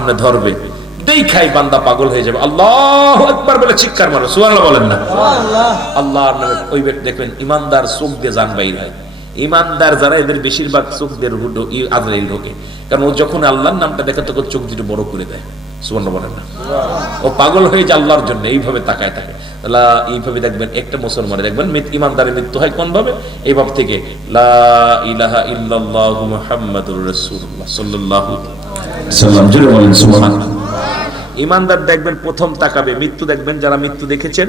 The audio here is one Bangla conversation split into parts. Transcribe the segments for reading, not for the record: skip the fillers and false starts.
সামনে ধরবে, দেখাই বান্দা পাগল হয়ে যাবে, আল্লাহু আকবার বলে চিৎকার মারো, সুবহানাল্লাহ বলেন না? আল্লাহর নামে ওই ব্যক্তি দেখবেন ইমানদার চোখ দিয়ে জান বাইর হয়। ইমানদার যারা এদের বেশিরভাগ চোখ দিয়ে রূহ আজরাইল ঢোকে, কারণ ও যখন আল্লাহর নামটা দেখে তখন চোখ দুটো বড় করে দেয়, সুবহানাল্লাহ বলেন না? ও পাগল হয়ে যায় আল্লাহর জন্য, এইভাবে তাকায় থাকে। তাহলে এইভাবে দেখবেন একটা মুসলমানের দেখবেন ইমানদারের মৃত্যু হয় কোন ভাবে? এই ভাব থেকে, লা ইলাহা ইল্লাল্লাহু মুহাম্মাদুর রাসূলুল্লাহ সাল্লাল্লাহু আলাইহি ওয়াসাল্লাম, জোরে বলেন সুবহানাল্লাহ। ইমানদার দেখবেন প্রথম তাকাবে, মৃত্যু দেখবেন যারা মৃত্যু দেখেছেন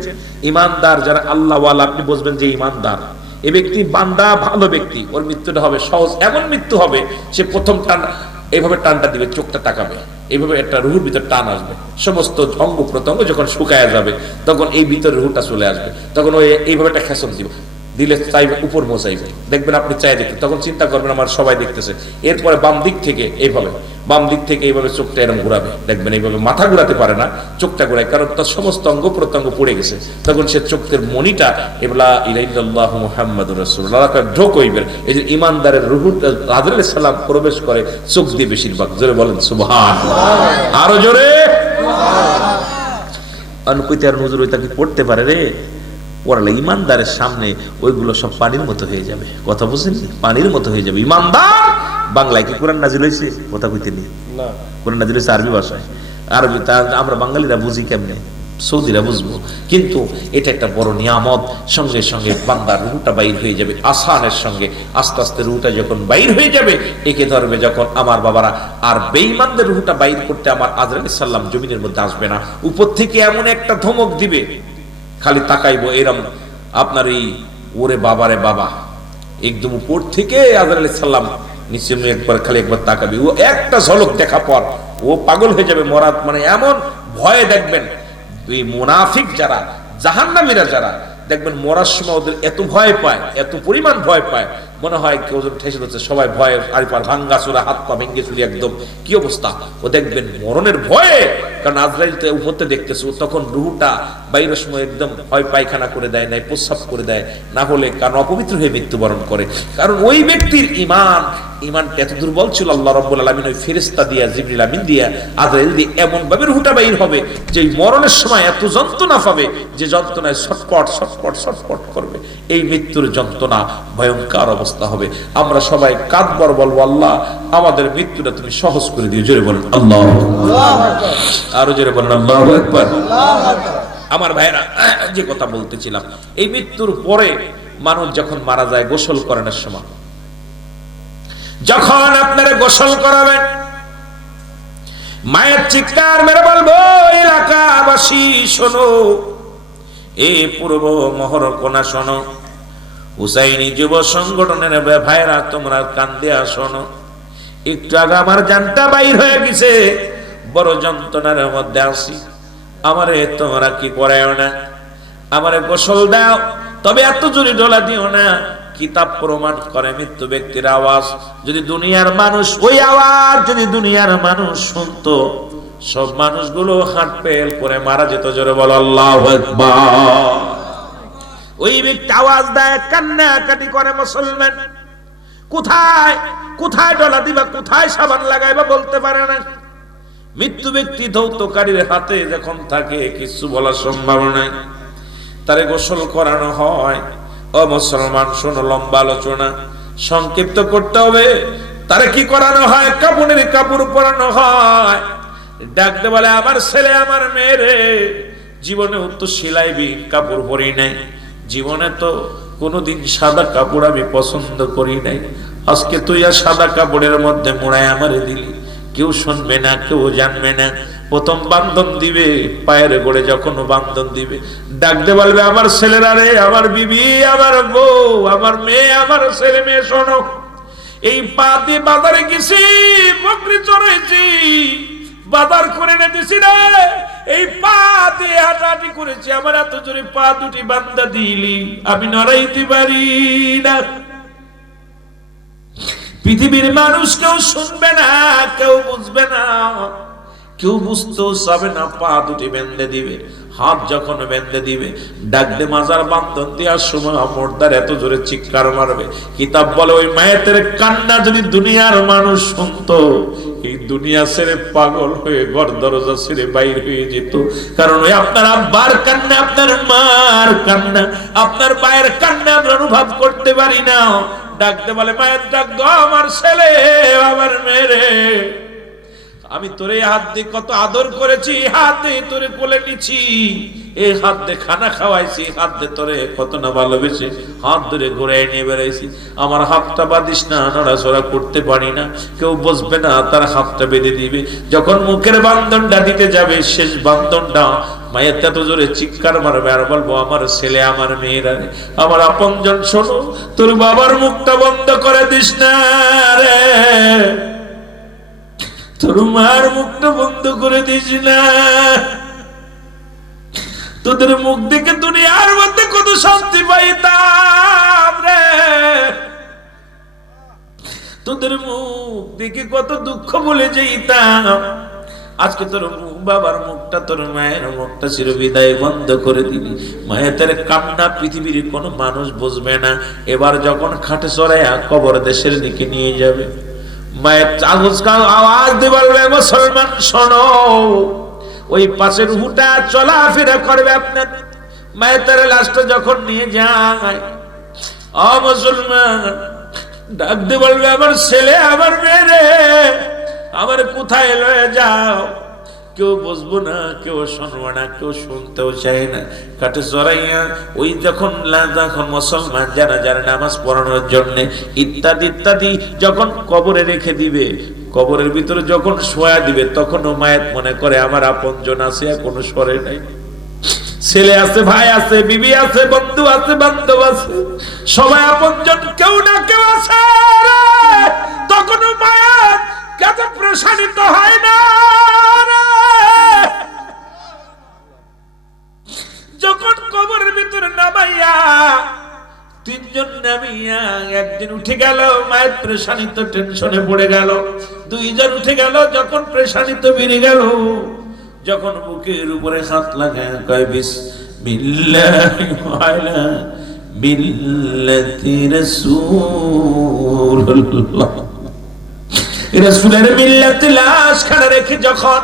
ইমানদার যারা আল্লাহ ওয়ালা, আপনি বুঝবেন যে ইমানদার এই ব্যক্তি বান্দা ভালো ব্যক্তি, ওর মৃত্যুটা হবে সহজ, এমন মৃত্যু হবে সে প্রথম টান এইভাবে টানটা দিবে, চোখটা তাকাবে, এইভাবে একটা রুহুর ভিতর টান আসবে, সমস্ত অঙ্গ প্রত্যঙ্গ যখন শুকায় যাবে তখন এই ভিতরে রুহুটা চলে আসবে, তখন ওই এইভাবে একটা খেসন দিবে, দিলে চাইবে উপর মোচাইবে, দেখবেন আপনি চাই দেখতে, তখন চিন্তা করবেন আমার সবাই দেখতেছে। এরপরে বাম দিক থেকে এইভাবে, বাম দিক থেকে এইভাবে চোখটা এরকম ঘুরাবে, দেখবেন এইভাবে মাথা ঘুরাতে পারে না, চোখটা ঘুরায়, কারণ তার সমস্ত অঙ্গ প্রত্যঙ্গ পড়ে গেছে, তখন সে চোখের মনিটা এবলা ইলাইল্লাহু মুহাম্মাদুর রাসূলুল্লাহ ঢোক হইবে। এই যে ইমানদারের রুহুটা আদর আলাইহিস সালাম প্রবেশ করে চোখ দিয়ে বেশিরভাগ, জোরে বলেন সুবহানাল্লাহ, আরো জোরে অনুকূতি। আর হুজুর ওইটা কি পড়তে পারে রে? ওরালে ইমানদারের সামনে ওইগুলো সব পানির মতো হয়ে যাবে, কথা বুঝছেন? পানির মতো হয়ে যাবে। ইমানদার বাংলায় কি কোরআন নাজিল হয়েছে? কথা কইতে নেই, কোরআন নাজিল হয়েছে আরবি ভাষায়, আরবি তা আমরা বাঙালিরা বুঝি কেমনে, সৌদিরা বুঝবো, কিন্তু এটা একটা বড় নিয়ামত। সঙ্গে সঙ্গে বান্দার রুহটা বাইর হয়ে যাবে আসানের সঙ্গে, আস্তে আস্তে রুহটা যখন বাইর হয়ে যাবে একে ধরবে যখন আমার বাবারা, আর বেঈমানদের রুহটা বাইর করতে আমার আজরাইল আলাইহিস সালাম জমিনের মধ্যে আসবে না, উপর থেকে এমন একটা ধমক দিবে, খালি তাকাইবো এরম আপনার এই ওরে বাবারে বাবা, একদম উপর থেকে আজরাইল আলাইহিস সালাম নিচে একবার খালি একবার তাকাবি, ও একটা ঝলক দেখা পর ও পাগল হয়ে যাবে মরাত, মানে এমন ভয়ে দেখবেন এই মুনাফিক যারা, জাহান্নামীরা যারা, দেখবেন মরার সময় ওদের এত ভয় পায়, এত পরিমাণ ভয় পায়, মনে হয় কেউ ঠেসে দিচ্ছে, সবাই ভয়ে আরিপার ভাঙ্গা চুরা, হাত পা ভেঙে চুরি, একদম কি অবস্থা। ও দেখবেন মরণের ভয়ে, কারণ আজরাইল তো উপরতে দেখতেছে, ও তখন রুহুটা বাইরের সময় একদম হয় পায়খানা করে দেয়, নাই প্রস্রাব করে দেয়, না হলে কারণ অপবিত্র হয়ে মৃত্যুবরণ করে, কারণ ওই ব্যক্তির ইমানটা এত দুর্বল ছিল। আল্লাহ রাব্বুল আলামিন ওই ফেরেশতা দিয়া, জিবরিল আমিন দিয়া, আজরাইল দিয়ে এমন ভাবে রুহুটা বাইর হবে যে মরণের সময় এত যন্ত্রণা পাবে যে যন্ত্রণায় ছটপট ছটপট ছটপট করবে, এই মৃত্যুর যন্ত্রণা ভয়ঙ্কর অবস্থা হবে। আমরা সবাই কাঁদবর বলবো, আল্লাহ আমাদের মৃত্যুটা তুমি সহজ করে দিও, জোরে বলেন আল্লাহু আকবার, আরো জোরে বলেন আল্লাহু আকবার। আমার ভাইরা, যে কথা বলতেছিলাম, এই মৃত্যুর পরে মানুষ যখন মারা যায় গোসল করানোর সময়, যখন আপনারা গোসল করাবেন, মায়ের চিৎকার মেরে বলবো, এলাকাবাসী শোনো, এই পূর্ব মহরকোনা শোনো, হুসাইনি যুব সংগঠনের ভাইরা তোমরা কান দিয়া শোনো, একটু আগে আমার জানটা বাইর হয়ে গেছে, বড় যন্ত্রণার মধ্যে আছি, আমারে তোমরা কি করায়ও না, আমারে গোসল দাও, তবে এত জোরে ডলা দিও না। কিতাব প্রমাণ করে মৃত্যু ব্যক্তির আওয়াজ যদি দুনিয়ার মানুষ, ওই আওয়াজ যদি দুনিয়ার মানুষ শুনতো, সব মানুষগুলো হাট পেল করে মারা যেত, জোরে বলো আল্লাহু আকবার। ওই ব্যক্তি আওয়াজ দেয়, কান্নাকাটি করে, মুসলমান কোথায় কোথায় ডলা দিবা, কোথায় সাবান লাগাইবা বলতে পারে না। মৃত্যু ব্যক্তি ধৌতকারীর হাতে যখন থাকে কিছু বলার সম্ভাবনা নাই, তারে গোসল করানো হয়। ও মুসলমান শোনো, লম্বা আলোচনা সংক্ষিপ্ত করতে হবে। তারে কি করানো হয়? কাপড়ের কাপড় পরানো হয়, ডাকতে বলে, আমার ছেলে আমার মেয়েরে, জীবনে তো সেলাইবি কাপড় পরি নাই, জীবনে তো কোনোদিন সাদা কাপড় আমি পছন্দ করি নাই, আজকে তুই আর সাদা কাপড়ের মধ্যে মোড়ায় আমারে দিলি, কেউ শুনবে না, কেউ জানবে না। প্রথম বান্ধন দিবে পায়ের গোড়ে, যখন বান্ধন দিবে ডাকতে বলবে, আমার ছেলেরা রে, আমার বিবি, আমার বউ, আমার মেয়ে, আমার ছেলে মেয়ে শোনো, এই পা দিয়ে বাজারে গেছি, বকরি চড়েছি, বাজার করে এনে দিছি রে, এই পা দিয়ে হাঁটাহাঁটি করেছি, আমার এত জোরে পা দুটি বান্দা দিলি, আমি নড়াইতে পারি না। পৃথিবীর মানুষ কেউ শুনবে না, কেউ বুঝবে না, কেউ বুঝতেও চাবে না। পা দুটি বেঁধে দিবে, হাত যখন বেঁধে দিবে, ডাকতে মাজার বান্ধন দেওয়ার সময় মোর্দার এত জোরে চিৎকার মারবে। কিতাব বলে ওই মায়ের কান্না যদি দুনিয়ার মানুষ শুনতো, এই দুনিয়া ছেড়ে পাগল হয়ে ঘর দরজা ছেড়ে বাইর হয়ে যেত। কারণ ওই আপনার আব্বার কান্না, আপনার মার কান্না, আপনার মায়ের কান্না আমরা অনুভব করতে পারি না। ডাকতে বলে মায়ের ডাক, আমার ছেলে, আমার মেয়ে, আমি তোরে হাত দিয়ে কত আদর করেছি, হাত দিয়ে তোরে কোলে নিছি, এই হাত দিয়ে খানা খাওয়াইছি, হাত দিয়ে তোরে কত না ভালোবেসে হাত ধরে ঘুরাই নিয়ে বেড়াইছি। আমার হাতটা বাঁধিস না, নড়াচড়া করতে পারি না, কেউ বসবে না, তার হাতটা বেঁধে দিবে। যখন মুখের বান্ধনটা দিতে যাবে, শেষ বান্ধনটা, মায়ের এত জোরে চিৎকার মারবে আর বলবো আমার ছেলে, আমার মেয়েরা, আমার আপনজন, শোনো, তোর বাবার মুখটা বন্ধ করে দিস না রে, তোর মার মুখটা বন্ধ করে দিস না। তোদের মুখ দেখে দুনিয়ার মধ্যে কত শান্তি পাইতাম রে, তোদের মুখ দেখে কত দুঃখ বলে যেতাম। আজকে তোর বাবার মুখটা, তোর মায়ের মুখটা চিরবিদায় বন্ধ করে দিবি। মায়ের কান্না পৃথিবীর কোনো মানুষ বুঝবে না। এবার যখন খাটে চড়াইয়া কবর দেশের দিকে নিয়ে যাবে, মায়ের আওয়াজ দিয়ে বলবে, মুসলমান শোনো, ওই পাশের হুটা চলাফেরা করবে আপনার। মায়ের তার লাশটা যখন নিয়ে যায়, ও মুসলমান, ডাক দিয়ে বলবে আমার ছেলে, আমার মেয়ে, আমার কোথায় লয়ে যাও? কেউ বুঝবো না, কেউ শুনবো না, কেউ শুনতেও চায় না। কাটে চড়াইয়া ওই যখন মুসলমান যারা যারা নামাজ পড়ানোর জন্য ইত্যাদি ইত্যাদি যখন কবরে রেখে দিবে, কবরের ভিতরে যখন শোয়া দিবে, তখনও মায়ের মনে করে আমার আপনজন আছে, কোনো সরে নাই, ছেলে আছে, ভাই আছে, বিবি আছে, বন্ধু আছে, বান্ধব আছে, সবাই আপনজন, কেউ না কেউ আছে। তখনও মায়ের কাছে প্রসারিত হয় না। যখন কবরের ভিতরে নামাইয়া তিনজন নামিয়া, একদিন উঠে গেল, মায়ের প্রেশানিত টেনশনে পড়ে গেল, দুইজন উঠে গেল, যখন প্রেশানিত বেড়ে গেল, যখন বুকের উপরে হাত লাগায় কয় বিসমিল্লাহি ওয়ালা মিল্লাতি রাসূলুল্লাহ, রাসূলের মিল্লাতে লাশ খানা রেখে যখন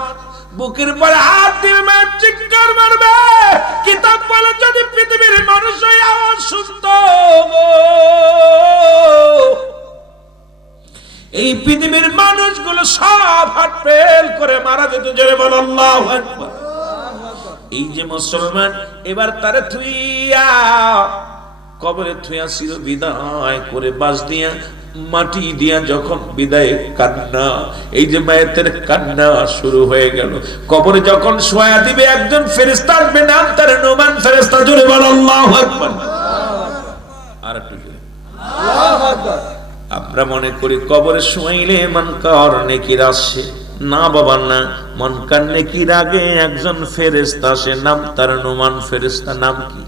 বুকের পরে হাত দিয়ে মায়ের চিৎকার মারবে, কিতাব বলে যদি পৃথিবীর মানুষ এই আওয়াজ শুনতো, এই পৃথিবীর মানুষগুলো সব হাত ফেল করে মারা যেত। জোরে বল আল্লাহু আকবার। এই যে মুসলমান এবার তারে থুইয়া কবরে থুইয়া ছিল, বিদায় করে বাস দিয়া মাটি দিয়া যখন বিদায় কান্না, এই যে মায়ের কান্না শুরু হয়ে গেল। কবরে যখন শোয়া দিবে, একজন ফেরেশতা আসবে, নাম তার নোমান ফেরেশতা। জোরে বল আল্লাহু আকবার। আর একটু জোরে আল্লাহু আকবার। আমরা মনে করি কবরে শোয়াইলে মনকার নেকির আসে, না বাবা না, মনকার নেকির আগে একজন ফেরেশতা আসে, নাম তার নোমান ফেরেশতা। নাম কি?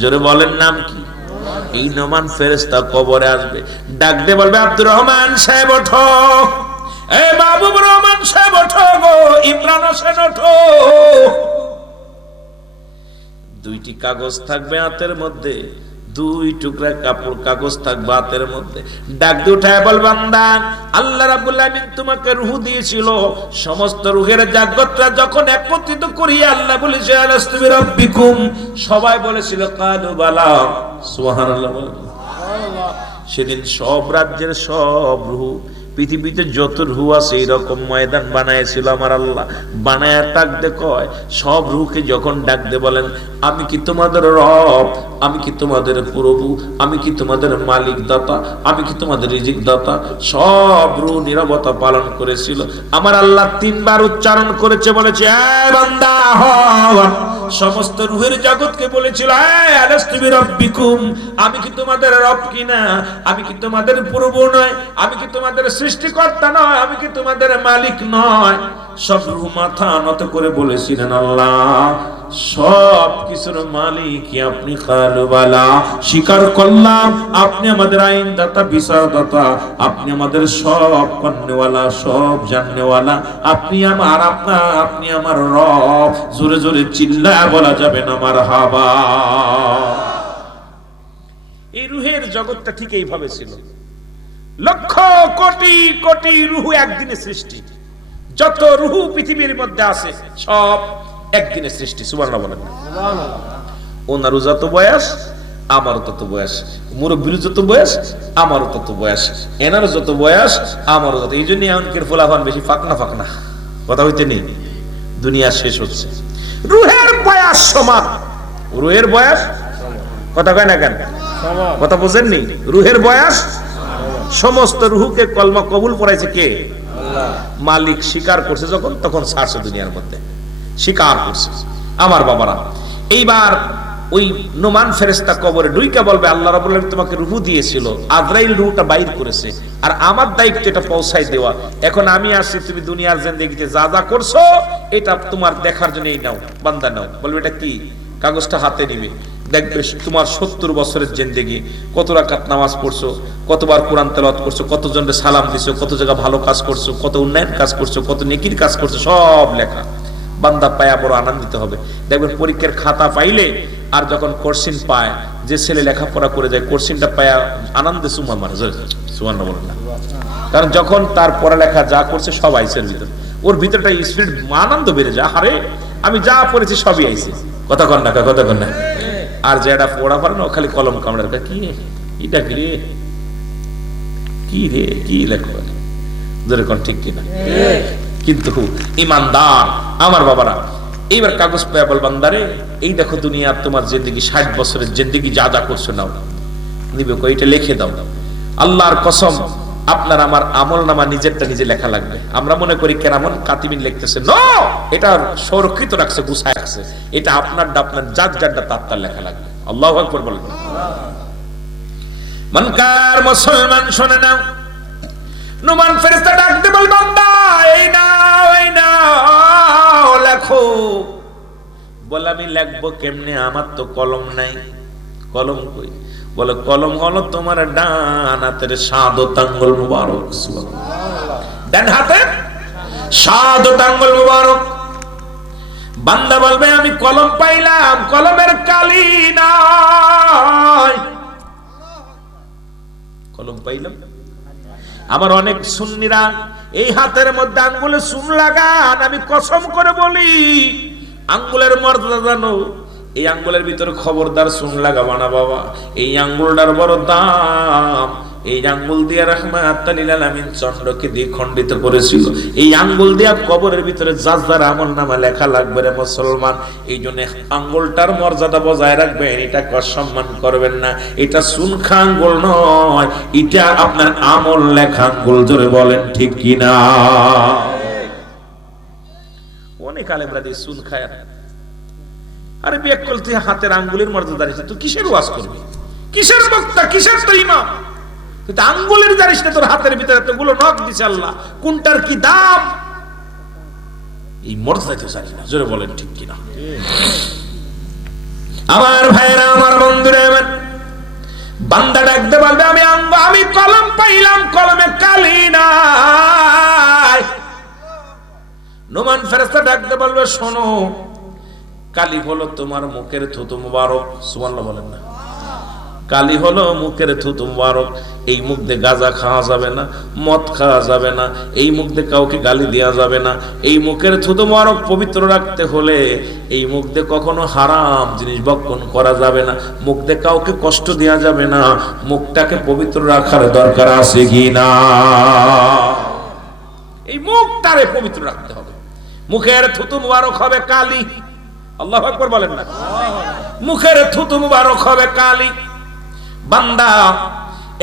জোরে বলেন, নাম কি? এই নোমান ফেরেশতা কবরে আসবে, ডাক দিয়ে বলবে আব্দুর রহমান সাহেব ওঠো, এই মাহবুবুর রহমান সাহেব ওঠো গো, ইমরান হোসেন ওঠো। দুইটি কাগজ থাকবে হাতের মধ্যে, দুই টুকরা কাপড় কাগজ থাকবে হাতের মধ্যে। ডাক দিয়ে উঠায় বল, বান্দা, আল্লাহ রাব্বুল আমিন তোমাকে রূহ দিয়েছিল, সমস্ত রূহের জাগ্রতরা যখন একত্রিত করিয়া আল্লাহ বলেছে আলাস্তু বিরাব্বিকুম, সবাই বলেছিল কালু বালা, সুবহানাল্লাহ বলেন। সেদিন সব রাজ্যের সব রূহ, পৃথিবীতে যত রূহ আছে এইরকম ময়দান বানাইছিল আমার আল্লাহ। বানায়া ডাকতে কয়, সব রূহকে যখন ডাকতে বলেন আমি কি তোমাদের রব, আমি কি তোমাদের প্রভু, আমি কি তোমাদের মালিক দাতা, আমি কি তোমাদের রিজিক দাতা, সব রূহ নীরবতা পালন করেছিল। আমার আল্লাহ তিনবার উচ্চারণ করেছে, বলেছে এ বান্দা হও। সমস্ত রূহের জগৎকে বলেছিল আলাস্তু বিরাব্বিকুম, আমি কি তোমাদের রব কিনা, আমি কি তোমাদের প্রভু নয়, আমি কি তোমাদের সৃষ্টিকর্তা নয়, আমি কি তোমাদের মালিক নয়। সব রূহ মাথা নত করে বলেছিলেন আল্লাহ সব কিছুর মালিক আপনি কালুবালা। স্বীকার করলাম আপনি আমাদের আইনদাতা, বিচারদাতা, আপনি আমাদের সব কর্নেওয়ালা, সব জাননেওয়ালা, আপনি আমার রব। জোরে জোরে চিল্লায় বলা যাবে না মারহাবা। এই রুহের জগৎটা ঠিক এইভাবে ছিল। লক্ষ কোটি কোটি রুহু একদিনে সৃষ্টি। যত রুহু পৃথিবীর মধ্যে আছে সব একদিনে সৃষ্টি। সুবহানাল্লাহ বলেন না? ওনারও যত বয়স আমারও তত বয়স, মুরব্বীর যত বয়স আমারও তত বয়স, এনারও যত বয়স আমারও তত। এই জন্য এমনকি ফোলাফান বেশি ফাকনা ফাকনা কথা হইতে নেই। দুনিয়া শেষ হচ্ছে, রুহের বয়স সমান। রুহের বয়স কথা কয় না কেন? কথা বোঝেননি? রুহের বয়স সমস্ত রুহুকে কলমা কবুল পড়াইছে কে? আল্লাহ। মালিক স্বীকার করছে যখন, তখন ছাড়ছে দুনিয়ার মধ্যে, স্বীকার করছে। আমার বাবারা, এইবার ওই নোমান ফেরেশতা কবরে ঢুইকা বলবে আল্লাহ রাব্বুল আলামিন তোমাকে রূহ দিয়েছিল, আজরাইল রূহটা বাইর করেছে, আর আমার দায়িত্ব এটা পৌঁছাই দেওয়া। এখন আমি আসছি, তুমি দুনিয়ার জিন্দেগিতে যা যা করছো এটা তোমার দেখার জন্য এই নাও, বান্দা নাও। বলবে এটা কি? কাগজটা হাতে নিবে, দেখবে তোমার 70 বছরের জিন্দেগি, কত রাকাত নামাজ পড়ছো, কতবার কোরআন তেলাওয়াত করছো, কতজনকে সালাম দিছো, কত জায়গা ভালো কাজ করছো, কত উন্নয়ন কাজ করছো, কত নেকির কাজ করছো, সব লেখা। বান্দা পায়া বড় আনন্দিত হবে। দেখবেন পরীক্ষার খাতা পাইলে আর যখন কোশ্চেন পায়, যে ছেলে লেখাপড়া করে যায় কোশ্চেনটা পায়া আনন্দে সুমা মারে। সুবহানাল্লাহ বলেন না? কারণ যখন তার পড়ালেখা যা করছে সব আইসের ভিতর, ওর ভিতরটা স্পিরিট আনন্দ বেড়ে যায়। আরে আমি যা পড়েছি সবই আইছে। কথা কন না, কথা কন না। আর যেটা পড়া পারে না, খালি কলম কামড়ার, কি এটা কি রে, কি রে, কি লেখো, যেরকম ঠিক কিনা? কিন্তু ইমানদার আমার বাবারা, এইবার কাগজ পেয়ে বল বান্দারে, এই দেখো দুনিয়ার তোমার জিন্দেগি, 60 বছরের জিন্দেগি যা যা করছো নাও, নিবে কো এটা লিখে দাও। আল্লাহর কসম, আপনার আমার আমল নামা নিজেরটা নিজে লেখা লাগবে। আমরা মনে করি কেরামন কাতিবিন লিখতেছে, নো, এটা সুরক্ষিত রাখছে, গুছায় রাখছে। এটা আপনারটা, আপনার যার যারটা তার লেখা লাগবে। আল্লাহু আকবার বলেন। মনকার মুসলমান শুনে নাও, নোমান ফেরেশতা ডাকতে বল বান্দা এই নাও লেখো। বলে আমি লিখবো কেমনে, আমার তো কলম নাই। কলম কই? বলে কলম হলো তোমার ডান হাতের শাহাদাত আঙ্গুল মুবারক। সুবহানাল্লাহ। ডান হাতের শাহাদাত আঙ্গুল মুবারক। বান্দা বলবে আমি কলম পাইলাম, কলমের কালি নাই। কলম পাইলাম। আমার অনেক সুন্নিরা এই হাতের মধ্যে আঙ্গুলে সুন লাগান, আমি কসম করে বলি আঙ্গুলের মর্যাদা জানো? এই আঙ্গুলের ভিতরে খবরদার সুন লাগাবা না বাবা, এই আঙ্গুলটার বড় দাম। এই আঙ্গুল দিয়ে রাহমাতুল লিল আলামিন চন্দ্রকে দিয়ে খণ্ডিত করেছিল। এই আঙ্গুল দিয়া কবরের ভিতরে যার যার আমল নামা লেখা লাগবে রে মুসলমান। এই জন্য আঙ্গুলটার মর্যাদা বজায় রাখবেন, এটা অসম্মান করবেন না। এটা সুনখা আঙ্গুল নয়, এটা আপনার আমল লেখা আঙ্গুল। জোরে বলেন ঠিক কিনা? অনেক আলেমরা দিয়ে সুন খায়। আরে বিয়াক্কল, তুই হাতের আঙ্গুলের মর্যাদা জানিস, তুই কিসের ওয়াজ করবি? কিসের বক্তা? কিসের তো ইমাম? তুই তো আঙ্গুলের জানিস না, তোর হাতের ভিতরে এতগুলো নখ দিছে আল্লাহ, কোনটার কি দাম এই মর্যাদা তো জানিস না। জোরে বলেন ঠিক কিনা? আমার ভাইরা, আমার বন্ধুরা, বান্দা ডাকতে বলবে আমি কলম পাইলাম, কলমে কালি নাই। নোমান ফেরেশতা ডাকতে বলবে শোনো, কালি হলো তোমার মুখের থুতু মুবারক। সুবহানাল্লাহ বলেন না? কালি হলো মুখের থুতু মুবারক। এই মুখ দিয়ে গাঁজা খাওয়া যাবে না, মদ খাওয়া যাবে না, এই মুখ দিয়ে কাউকে গালি দেওয়া যাবে না। এই মুখের থুতু মুবারক পবিত্র রাখতে হলে এই মুখ দিয়ে কখনো হারাম জিনিস ভক্ষণ করা যাবে না, মুখ দিয়ে কাউকে কষ্ট দেওয়া যাবে না। মুখটাকে পবিত্র রাখার দরকার আছে কি না? এই মুখটারে পবিত্র রাখতে হবে। মুখের থুতু মুবারক হবে কালি। আল্লাহু আকবার বলেন না? মুখের থুতু মুবারক হবে কালি। বান্দা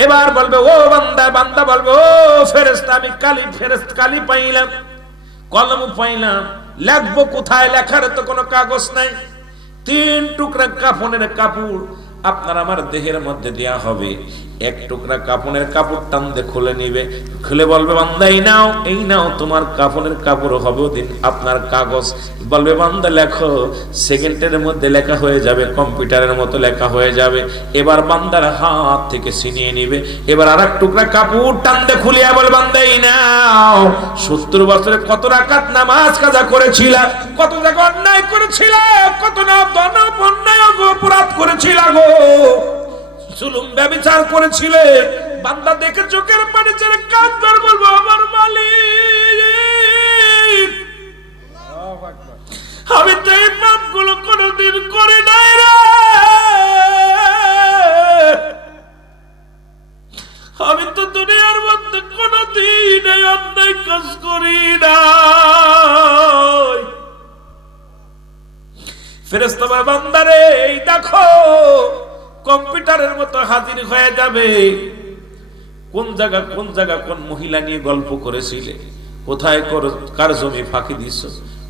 এবার বলবে ও বান্দা, বান্দা বলবে ও ফেরেশতা, আমি কালি পাইলাম, কলম পাইলাম, লিখবো কোথায়? লেখার তো কোনো কাগজ নাই। 3 টুকরা কাফনের কাপড় আপনার আমার দেহের মধ্যে দেয়া হবে। এক টুকরা কাফনের কাপড় টান দিয়ে খুলে নিবে, খুলে বলবে বান্দা এই নাও তোমার কাফনের কাপড় হবে ওদিন আপনার কাগজ। বলবে বান্দা লেখো, সেকেন্ডের মধ্যে লেখা হয়ে যাবে, কম্পিউটারের মতো লেখা হয়ে যাবে। এবার বান্দার হাত থেকে ছিনিয়ে নিবে, এবার আর এক টুকরা কাপড় টান দিয়ে খুলিয়া বলবে বান্দা এই নাও 70 বছরে কত রাকাত নামাজ কাজা করেছিলা, কত জায়গা অন্যায় করেছিলা, কত না অন্যায় অপরাধ করেছিলা গো, জুলুম ব্যভিচার করেছিলে। বান্দা দেখে চোখের পানি ছেড়ে কাঁদবে, বলবো আমার মালিক আমি তো এই পাপগুলো কোনোদিন করি নাই রে, আমি তো দুনিয়ার মধ্যে কোনোদিন এই অন্যায় কাজ করি নাই। ফেরেশতা বলে বান্দারে এই দেখো কম্পিউটারের মতো হাজির হয়ে যাবে, কোন জায়গা কোন মহিলা নিয়ে গল্প করেছিলে, কোথায় কার জমি ফাঁকি দিছ,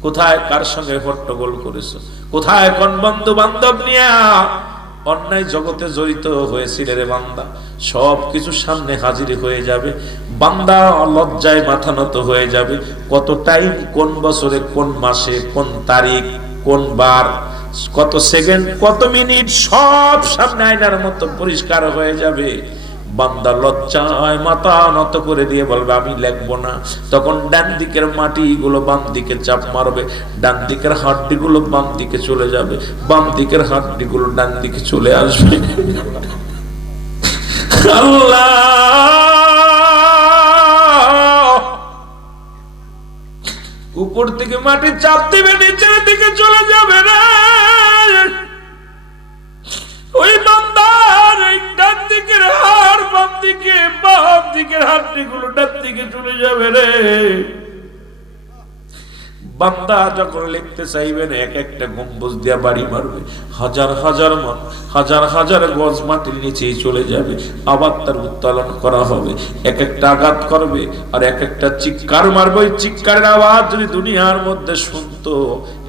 কোথায় কার সঙ্গে হট্টগোল করেছ, কোথায় কোন বন্ধু বান্ধব নিয়ে অন্যায় জগতে জড়িত হয়েছিল রে বান্দা, সব কিছু সামনে হাজির হয়ে যাবে। বান্দা লজ্জায় মাথা নত হয়ে যাবে। কত টাইম, কোন বছরে, কোন মাসে, কোন তারিখ, কোন বার, কত সেকেন্ড, কত মিনিট, সব সামনে আয়নার মতো পরিষ্কার হয়ে যাবে। বান্দা লজ্জায় মাথা নত করে দিয়ে বলবে আমি লিখবো না। তখন ডান দিকের মাটিগুলো বাম দিকে চাপ মারবে, ডান দিকের হাড্ডিগুলো বাম দিকে চলে যাবে, বাম দিকের হাড্ডিগুলো ডান দিকে চলে আসবে। আল্লাহ উপর থেকে মাটি চাপ দিবে, নিচের দিকে চলে যাবে রে। ওই বান্দার ওই ডান দিকের হাড় বাম দিকের হাড্ডিগুলো ডান দিকে চলে যাবে রে। বান্দা যখন লিখতে চাইবেন এক একটা গম্বুজ দিয়া বাড়ি মারবে, হাজার হাজার গজ মাটির নিচেই চলে যাবে। আবার তার উত্তোলন করা হবে, এক একটা আঘাত করবে আর এক একটা চিৎকার মারবে। ওই চিৎকারের আওয়াজ যদি দুনিয়ার মধ্যে শুনতো,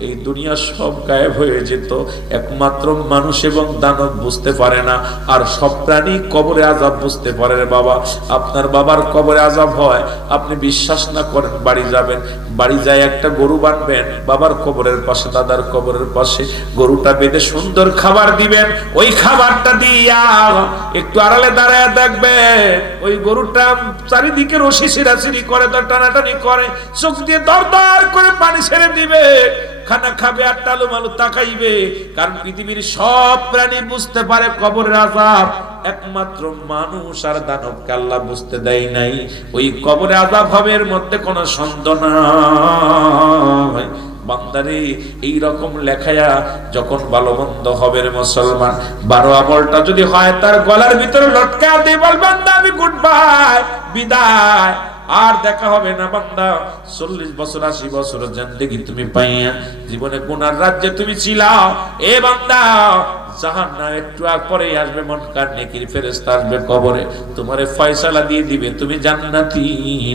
এই দুনিয়া সব গায়েব হয়ে যেত। একমাত্র মানুষ এবং দানব বুঝতে পারে না, আর সব প্রাণী কবরে আযাব বুঝতে পারে। বাবা আপনার বাবার কবরে আযাব হয়, আপনি বিশ্বাস না করেন, বাড়ি যাবেন, বাড়ি যায় একটা গরু বানবেন, বাবার কবরের পাশে, দাদার কবরের পাশে গরুটা বেঁধে সুন্দর খাবার দিবেন। ওই খাবারটা দিয়া একটু আড়ালে দাঁড়ায় দেখবেন ওই গরুটা চারিদিকে রশি ছিঁড়াছিঁড়ি করে, টানাটানি করে, চোখ দিয়ে দরদর করে পানি ছেড়ে দিবে, খানা খাবে আর টালুমালু তাকাইবে। কারণ পৃথিবীর সব প্রাণী বুঝতে পারে কবরের আযাব, একমাত্র মানুষ আর দানবকে আল্লাহ বুঝতে দেয় নাই। ওই কবরে আযাব হবে, এর মধ্যে কোনো সন্দেহ নাই। বান্দারে এই রকম লেখায়া যখন ভালো মন্দ হবে রে মুসলমান, 12 আমলটা যদি হয় তার গলার ভিতরে লটকা দিয়ে বলবেন বান্দা আমি গুড বাই, বিদায়, আর দেখা হবে না। বান্দা 40 বছর 80 বছর জিন্দেগি তুমি পাইয়া জীবনে গুনার রাজ্যে তুমি ছিলাও। এ বান্দা জাহান্নাম একটু আগ পরে আসবে, মুনকার নেকির ফেরেশতা আসবে কবরে, তোমারে ফয়সালা দিয়ে দিবে তুমি জান্নাতি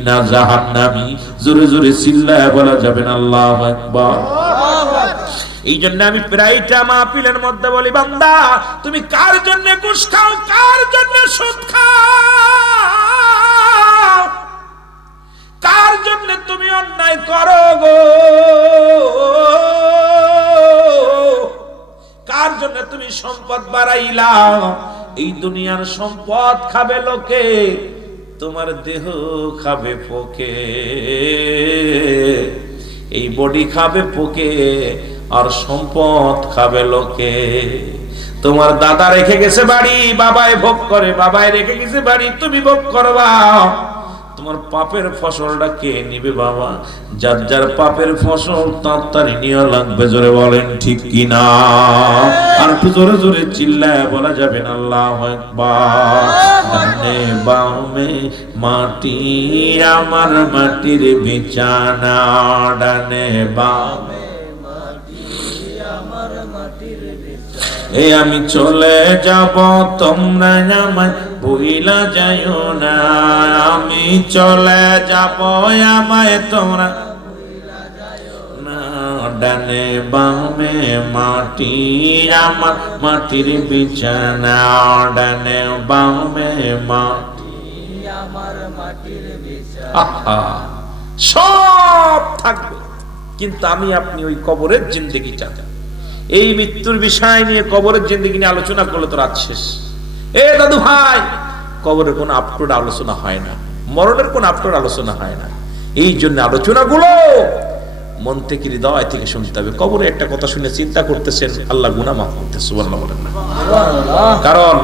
না জাহান্নামী। জোরে জোরে চিল্লায়া বলা যাবে না আল্লাহু আকবার। এই জন্য আমি প্রায়টা মাহফিলের মধ্যে বলি বান্দা তুমি কার জন্য ঘুষ খাও, কার জন্য সুদ খাও, কার জন্য তুমি অন্যায় করো গো, কার জন্য তুমি সম্পদ বাড়াইলা। এই দুনিয়ার সম্পদ খাবে লোকে, তোমার দেহ খাবে পোকে, এই বডি খাবে পোকে আর সম্পদ খাবে লোকে। তোমার দাদা রেখে গেছে বাড়ি, বাবায় ভোগ করে, বাবায় রেখে গেছে বাড়ি, তুমি ভোগ করবা। তোমার পাপের ফসলটা কে নিবে বাবা? যার যার পাপের ফসল তাড়াতাড়ি নিয়ে লাগবে। জোরে বলেন ঠিক কিনা? আর একটু জোরে জোরে চিল্লায় বলা যাবে না আল্লাহু আকবার। ডানে বামে মাটি আমার মাটির বিছানা, ডানে বামে মাটি আমার মাটির বিছানা। এই আমি চলে যাব তোমরা আমায় ভুইলা যাইও না, আমি চলে যাব আমায় তোমরা ভুইলা যাইও না। ডানে বামে মাটি আমার মাটির বিছানা ডানে বামে মাটি আমার মাটির বিছানা আহা সব থাকবে কিন্তু আমি আপনি ওই কবরের জিন্দেগিটা এই মৃত্যুর বিষয় নিয়ে কবরের জিন্দেগি নিয়ে আলোচনা করলে তো রাত শেষ এ দাদু ভাই কবরের কোনো আপটুড আলোচনা হয় না মরণের কোনো আপটুড আলোচনা হয় না এই জন্য আলোচনাগুলো মন থেকে হৃদয় থেকে শুনতে হবে কবরে একটা কথা শুনে চিন্তা করতেছেন আল্লাহ গুনাহ মাফ করতে সুবহানাল্লাহ বলেন না কারণ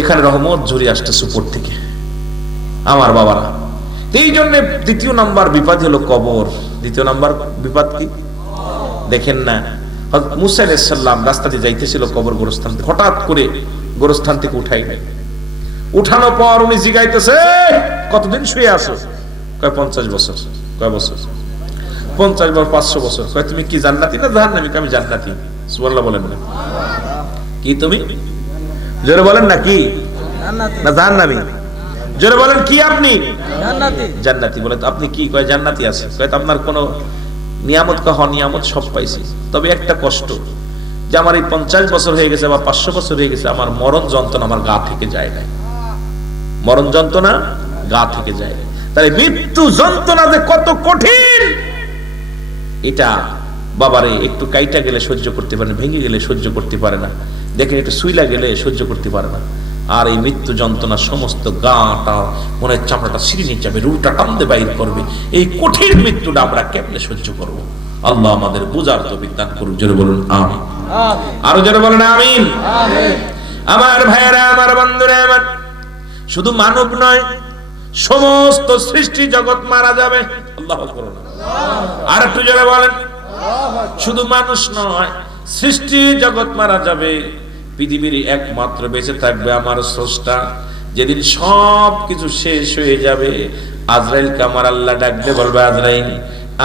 এখানে রহমত ঝরে আসছে উপর থেকে আমার বাবারা এই জন্য দ্বিতীয় নাম্বার বিপদ হলো কবর দ্বিতীয় নাম্বার বিপদ কি দেখেন না হযরত মুসা আলাইহিস সালাম রাস্তা দিয়ে যাইতেছিল কবর গোরস্থান হঠাৎ করে গোরস্থান থেকে উঠাইলেন উঠানোর পর উনি জিগাইতেছে কতদিন শুয়ে আছো কয় 50 বছর কয় বছর 50 বছর 500 বছর কয় তুমি কি জান্নাতি না জাহান্নামী আমি জান্নাতি সুবহানাল্লাহ বলেন না কি তুমি জোরে বলেন না কি জান্নাতি না জাহান্নামী জোরে বলেন কি আপনি জান্নাতি জান্নাতি বলে তো আপনি কি কয় জান্নাতি আছে কয় তো আপনার কোনো নিয়ামত কহ নিয়ামত সব পাইছি তবে একটা কষ্ট যে আমার এই 50 বছর হয়ে গেছে বা 500 বছর হয়ে গেছে আমার মরণ যন্ত্রণা আমার গা থেকে যায় না মরণ যন্ত্রণা গা থেকে যায় তাই মৃত্যু যন্ত্রণা যে কত কঠিন এটা বাবারে একটু কাইটা গেলে সহ্য করতে পারে না ভেঙে গেলে সহ্য করতে পারে না দেখেন একটু সুইলা গেলে সহ্য করতে পারে না আর এই মৃত্যু যন্ত্রণা সমস্ত গাটা মনের চামড়াটা সিঁড়ি যাবে রুটা টানতে বাইর করবে এই কঠিন মৃত্যুটা আমরা কেমনে সহ্য করব আল্লাহ আমাদের বুঝার তৌফিক দান করুন জোরে বলুন আমিন আরো জোরে বলুন আমিন আমার ভাইয়েরা আমার বন্ধুরা আমার শুধু মানব নয় সমস্ত সৃষ্টি জগৎ মারা যাবে আল্লাহু আকবার আর একটু জোরে বলেন শুধু মানুষ নয় সৃষ্টি জগৎ মারা যাবে পৃথিবীর একমাত্র বেঁচে থাকবে আমার স্রষ্টা যেদিন সব কিছু শেষ হয়ে যাবে আজরাইলকে আমার আল্লাহ ডাকবে বলবে আজরাইল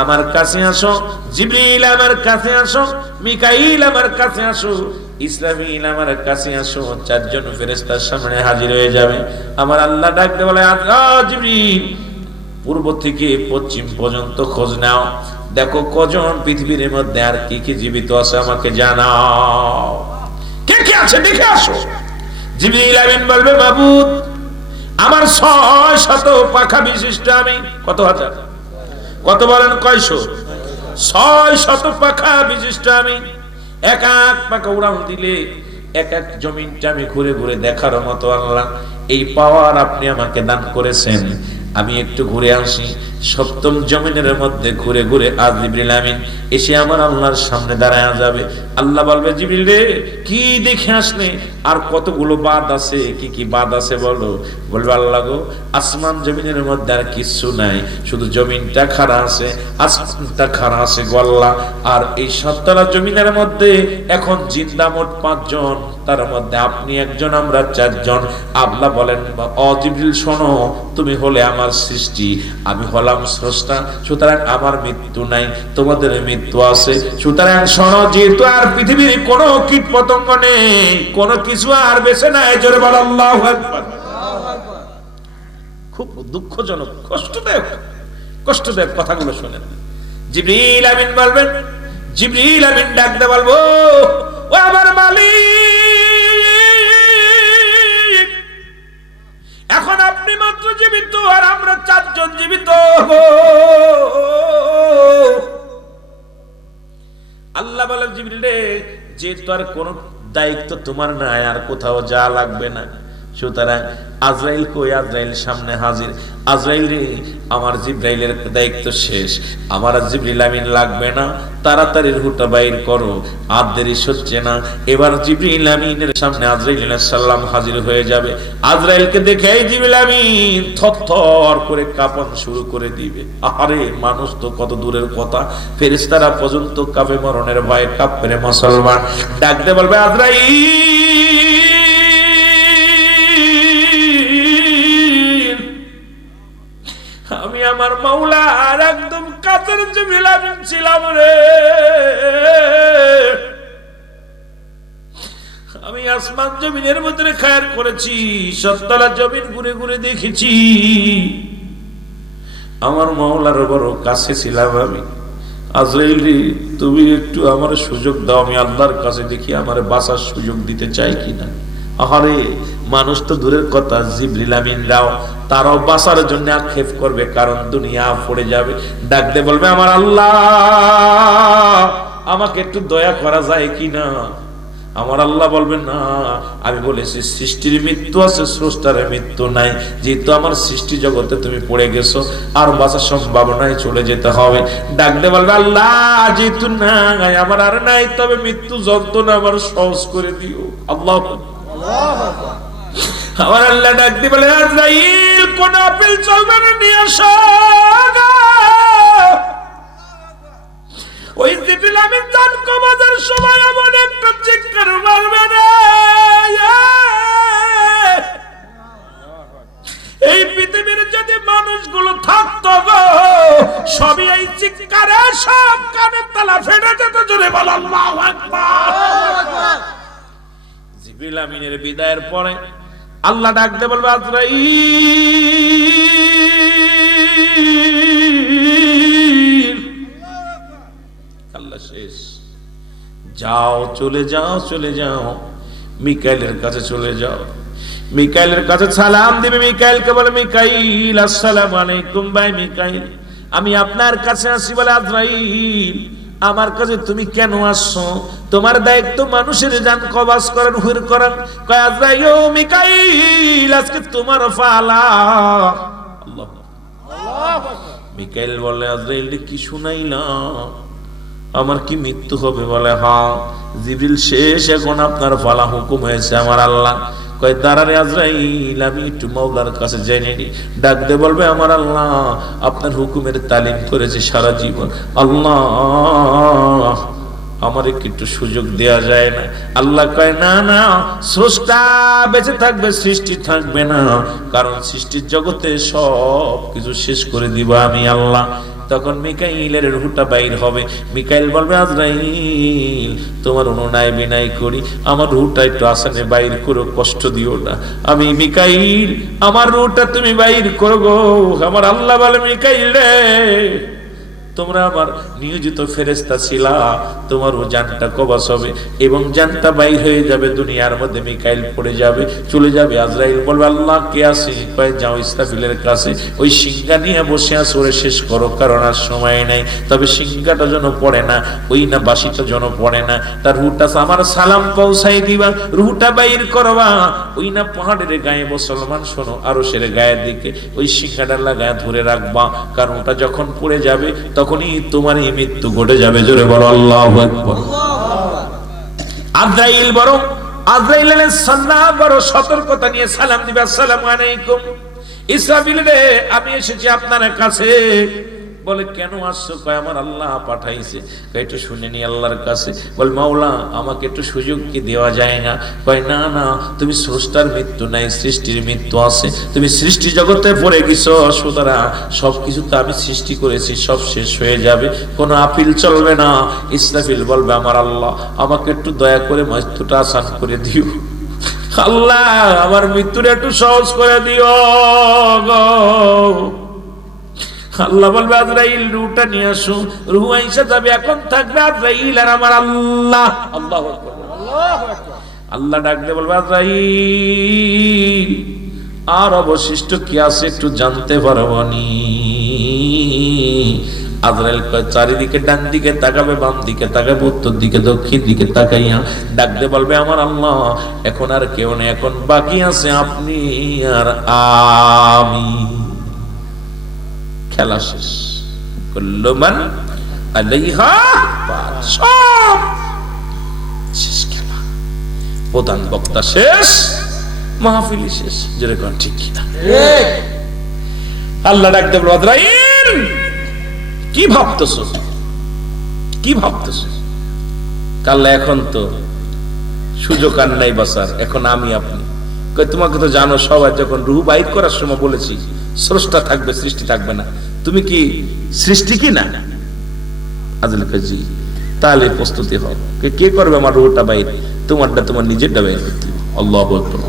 আমার কাছে আসো জিবরিল আমার কাছে আসো মিকাইল আমার কাছে আসো ইসরাফিল আমার কাছে আসো চারজন ফেরেশতার সামনে হাজির হয়ে যাবে আমার আল্লাহ ডাকবে বলে জিবরিল পূর্ব থেকে পশ্চিম পর্যন্ত খোঁজ নাও দেখো কজন পৃথিবীর মধ্যে আর কি কি জীবিত আছে আমাকে জানাও কে কে আছে দেখে আসো জিবরিল আমিন বলবে মাবুদ আমার 600 পাখা বিশিষ্ট আমি কত হাজার কত বলেন কয়শো 600 পাখা বিশিষ্ট আমি এক এক পাখা উড়ান দিলে এক এক জমিনটা আমি ঘুরে ঘুরে দেখার মতো আল্লাহ এই পাওয়ার আপনি আমাকে দান করেছেন আমি একটু ঘুরে আসি সপ্তম জমিনের মধ্যে ঘুরে ঘুরে আজ জিবরিল আমিন এসে আমার আল্লাহর সামনে দাঁড়ায় যাবে আল্লাহ বলবে জিবরিল রে কি দেখে আসলে আর কতগুলো বাদ আছে কি কি বাদ আছে বলো বলবে আল্লাহ গো আসমান জমিনের মধ্যে আর কিছু নাই শুধু জমিনটা খাড়া আছে আসমানটা খাড়া আছে গো আল্লাহ আর এই সাততলা জমিনের মধ্যে এখন জিন্দা মোট 5 জন তার মধ্যে আপনি একজন আমরা 4 জন আল্লাহ বলেন ও জিবরিল শোনো তুমি হলে আমার সৃষ্টি আমি হলাম স্রষ্টা সুতরাং আমার মৃত্যু নাই তোমাদের মৃত্যু আছে সুতরাং শোনো যেহেতু আর পৃথিবীর কোনো কীট পতঙ্গ নেই কোনো কিছু আর বেঁচে নাই জোরে বল আল্লাহু আকবার খুব দুঃখজনক কষ্টদায়ক কথাগুলো শুনেন জিবরিল আমিন বলবেন জিবরিল আমিন ডাকতে বলবো ও আমার মালিক এখন আপনি মাত্র জীবিত আর আমরা 4 জন জীবিত আল্লাহ বলে জিবরিল রে যে তোর কোন দায়িত্ব তোমার নাই আর কোথাও যা লাগবে না সুতরাং আজরাইল কই আজরাইল সামনে হাজির আজরাইল রে আমার জিবরাইলের দায়িত্ব শেষ আমার জিবরিল আমিন লাগবে না তাড়াতাড়ি রুহটা বাইর করো আর দেরি হচ্ছে না এবার জিবরিল আমিনের সামনে আজরাইল আলাইহিস সালাম হাজির হয়ে যাবে আজরাইলকে দেখে জিবরিল আমিন থরথর করে কাঁপন শুরু করে দিবে আরে মানুষ তো কত দূরের কথা ফেরেশতারা পর্যন্ত কাঁপে মরণের ভয়ে কাঁপে রে মুসলমান ডাকতে বলবে আজরাইল আমি আমার মাওলা আর একদম কাছের জিবরিল আমিন ছিলাম রে আমি আসমান জমিনের মধ্যে খায়ের করেছি সত্তলা জমিন ঘুরে ঘুরে দেখেছি আমার মাওলার বড় কাছে ছিলাম আমি আজরাইল রে, তুমি একটু আমার সুযোগ দাও, আমি আল্লাহর কাছে দেখি আমার বাঁচার সুযোগ দিতে চাই কিনা। আহারে, মানুষ তো দূরের কথা, জিবরিল আমিনরাও তারাও বাঁচার জন্য আক্ষেপ করবে, কারণ দুনিয়া পড়ে যাবে। ডাক দিয়ে বলবে, আমার আল্লাহ, আমাকে একটু দয়া করা যায় কিনা। আমার আল্লাহ বলবেন, না, আমি বলেছি সৃষ্টির মৃত্যু আছে, স্রষ্টার মৃত্যু নাই। যেহেতু আমার সৃষ্টি জগতে তুমি পড়ে গেছো, আর বাঁচার সম্ভাবনায় চলে যেতে হবে। ডাকতে বলবে, আল্লাহ, যেহেতু নাই, আমার আর নাই, তবে মৃত্যু যন্ত্রণা আমার সহজ করে দিও। আল্লাহ, আমার আল্লাহ ডাকতে বলে, আজরাইল, কোন আপিল চলবে না, নিয়ে আসো। ওই জিবরিল আমিন জান কবজের সময় এমন একটা চিৎকার মারবে না, এই পৃথিবীর যদি মানুষগুলো থাকতো গো, সবই এই চিৎকারে সব কানের তালা ফেটে যেত। জোরে বল আল্লাহু আকবার। জিবরিল আমিনের বিদায়ের পরে আল্লাহ ডাকতে বলবে, আজরাইল, আল্লাহ শেষ, যাও, চলে যাও, চলে যাও, মিকাইলের কাছে চলে যাও। মিকাইলের কাছে সালাম দিবে। মিকাইলকে বলে, মিকাইল, আসসালামু আলাইকুম। ভাই মিকাইল, আমি আপনার কাছে আসি। বলে, আজরাইল, আমার কাছে তুমি কেন আসছো? তোমার দায়িত্ব মানুষের জান কবজ করার, হুর করার। কয়, আজরাইল, ও মিকাইল, আজকে তোমার পালা। আল্লাহু আকবার। মিকাইল বলে, আজরাইল কি শুনাইলা, আমার কি মৃত্যু হবে? বলে, হ্যাঁ, জিবরিল শেষ, এখন আপনার পালা, হুকুম হয়েছে আমার আল্লাহ। কয়, দাঁড়ারে আজরাইল, আমি একটু মাওলার কাছে জেনে নি। ডাক দে বলবে, আমার আল্লাহ আপনার হুকুমের তালিম করেছে সারা জীবন, আল্লাহ আমার একটু সুযোগ দেয়া যায় না? আল্লাহ কয়, না না, স্রষ্টা বেঁচে থাকবে, সৃষ্টি থাকবে না, কারণ সৃষ্টির জগতে সব কিছু শেষ করে দিব আমি আল্লাহ। তখন মিকাইলের রূহটা বাইর হবে। মিকাইল বলবে, আজরাইল, তোমার অনুনয় বিনয় করি, আমার রূহটা একটু আসানে বাইর করো, কষ্ট দিও না। আমি মিকাইল, আমার রূহটা তুমি বাইর করো গো। আমার আল্লাহ বলে, মিকাইল রে, তোমরা আমার নিয়োজিত ফেরেশতা ছিলা, তোমারও জানটা কবজ হবে এবং জানটা বাইর হয়ে যাবে দুনিয়ার মধ্যে। মিকাইল পড়ে যাবে, চলে যাবে। আজরাইল বলবে, আল্লাহ কে আছে? কয়, যাও ইসরাফিলের কাছে, ওই সিংহা নিয়ে বসে আছে, ওরে শেষ করো, কারণ আর সময় নাই। তবে সিংহাটা যেন পড়ে না, ওই না বাসিটা যেন পড়ে না, তার রুহটা আমার সালাম পৌঁছাই দিবা, রুহটা বাইর করবা। ওই না পাহাড়ের গায়ে মুসলমান শোনো, আরো সেরে গায়ের দিকে ওই সিংহাটা লাগায় ধরে রাখবা, কারণ ওটা যখন পড়ে যাবে তখনই তোমার এই মৃত্যু ঘটে যাবে। জোরে বলো আল্লাহু আকবার। আজরাইল আলাইহিস সালাম বড় সতর্কতা নিয়ে সালাম দিবে, আসসালামু আলাইকুম। ইসরাফিল রে, আমি এসেছি আপনার কাছে। বলে, কেন আসছো? কয়, আমার আল্লাহ পাঠাইছে। কয়, একটু শুনে নি আল্লাহর কাছে। বল, মাওলা আমাকে একটু সুযোগ কি দেওয়া যায় না? কয়, না না, তুমি স্রষ্টার মৃত্যু নাই, সৃষ্টির মৃত্যু আছে। তুমি সৃষ্টি জগতে পড়ে গেছো, সুতরাং সবকিছু তো আমি সৃষ্টি করেছি, সব শেষ হয়ে যাবে, কোনো আপিল চলবে না। ইসরাফিল বলবে, আমার আল্লাহ আমাকে একটু দয়া করে মৃত্যুটা আসান করে দিও। আল্লাহ আমার মৃত্যুটা একটু সহজ করে দিও গো। আল্লাহ বলবে, আজরাইল রূহটা নিয়ে আসো। রূহ আইসা যাবে, এখন থাকবে আজরাইল আর আমার আল্লাহ। আল্লাহু আকবার, আল্লাহু আকবার। আল্লাহ ডাকতে বলবে, আজরাইল আর অবশিষ্ট কি আছে একটু জানতে পারবনি? আজরাইল কয়, চারিদিকে ডান দিকে তাকাবে, বাম দিকে তাকাবে, উত্তর দিকে দক্ষিণ দিকে তাকাইয়া ডাকতে বলবে, আমার আল্লাহ এখন আর কেউ নেই, এখন বাকি আছে আপনি আর আমি। খেলা শেষ। কুল্লু মান আলাইহা ফান, সব শেষ খেলা। প্রধান বক্তা শেষ, মাহফিল শেষ। যেরকম ঠিক কিনা? আল্লাহ ডাকতে বলল, আজরাইল কি ভাবতেছো, কি ভাবতেছো? কাল্লা এখন তো সুযোগ আর নাই বাঁচার, এখন আমি আপনি। তোমাকে তো জানো, সবাই যখন রূহ বাইর করার সময় বলেছি স্রষ্টা থাকবে, সৃষ্টি থাকবে না। তুমি কি সৃষ্টি কি না? আজরাইল কয়, জি। তাহলে প্রস্তুতি হও। কে করবে আমার রূহটা বাইর? তোমারটা তোমার নিজেরটা বাইর করতে হবে। আল্লাহু আকবার,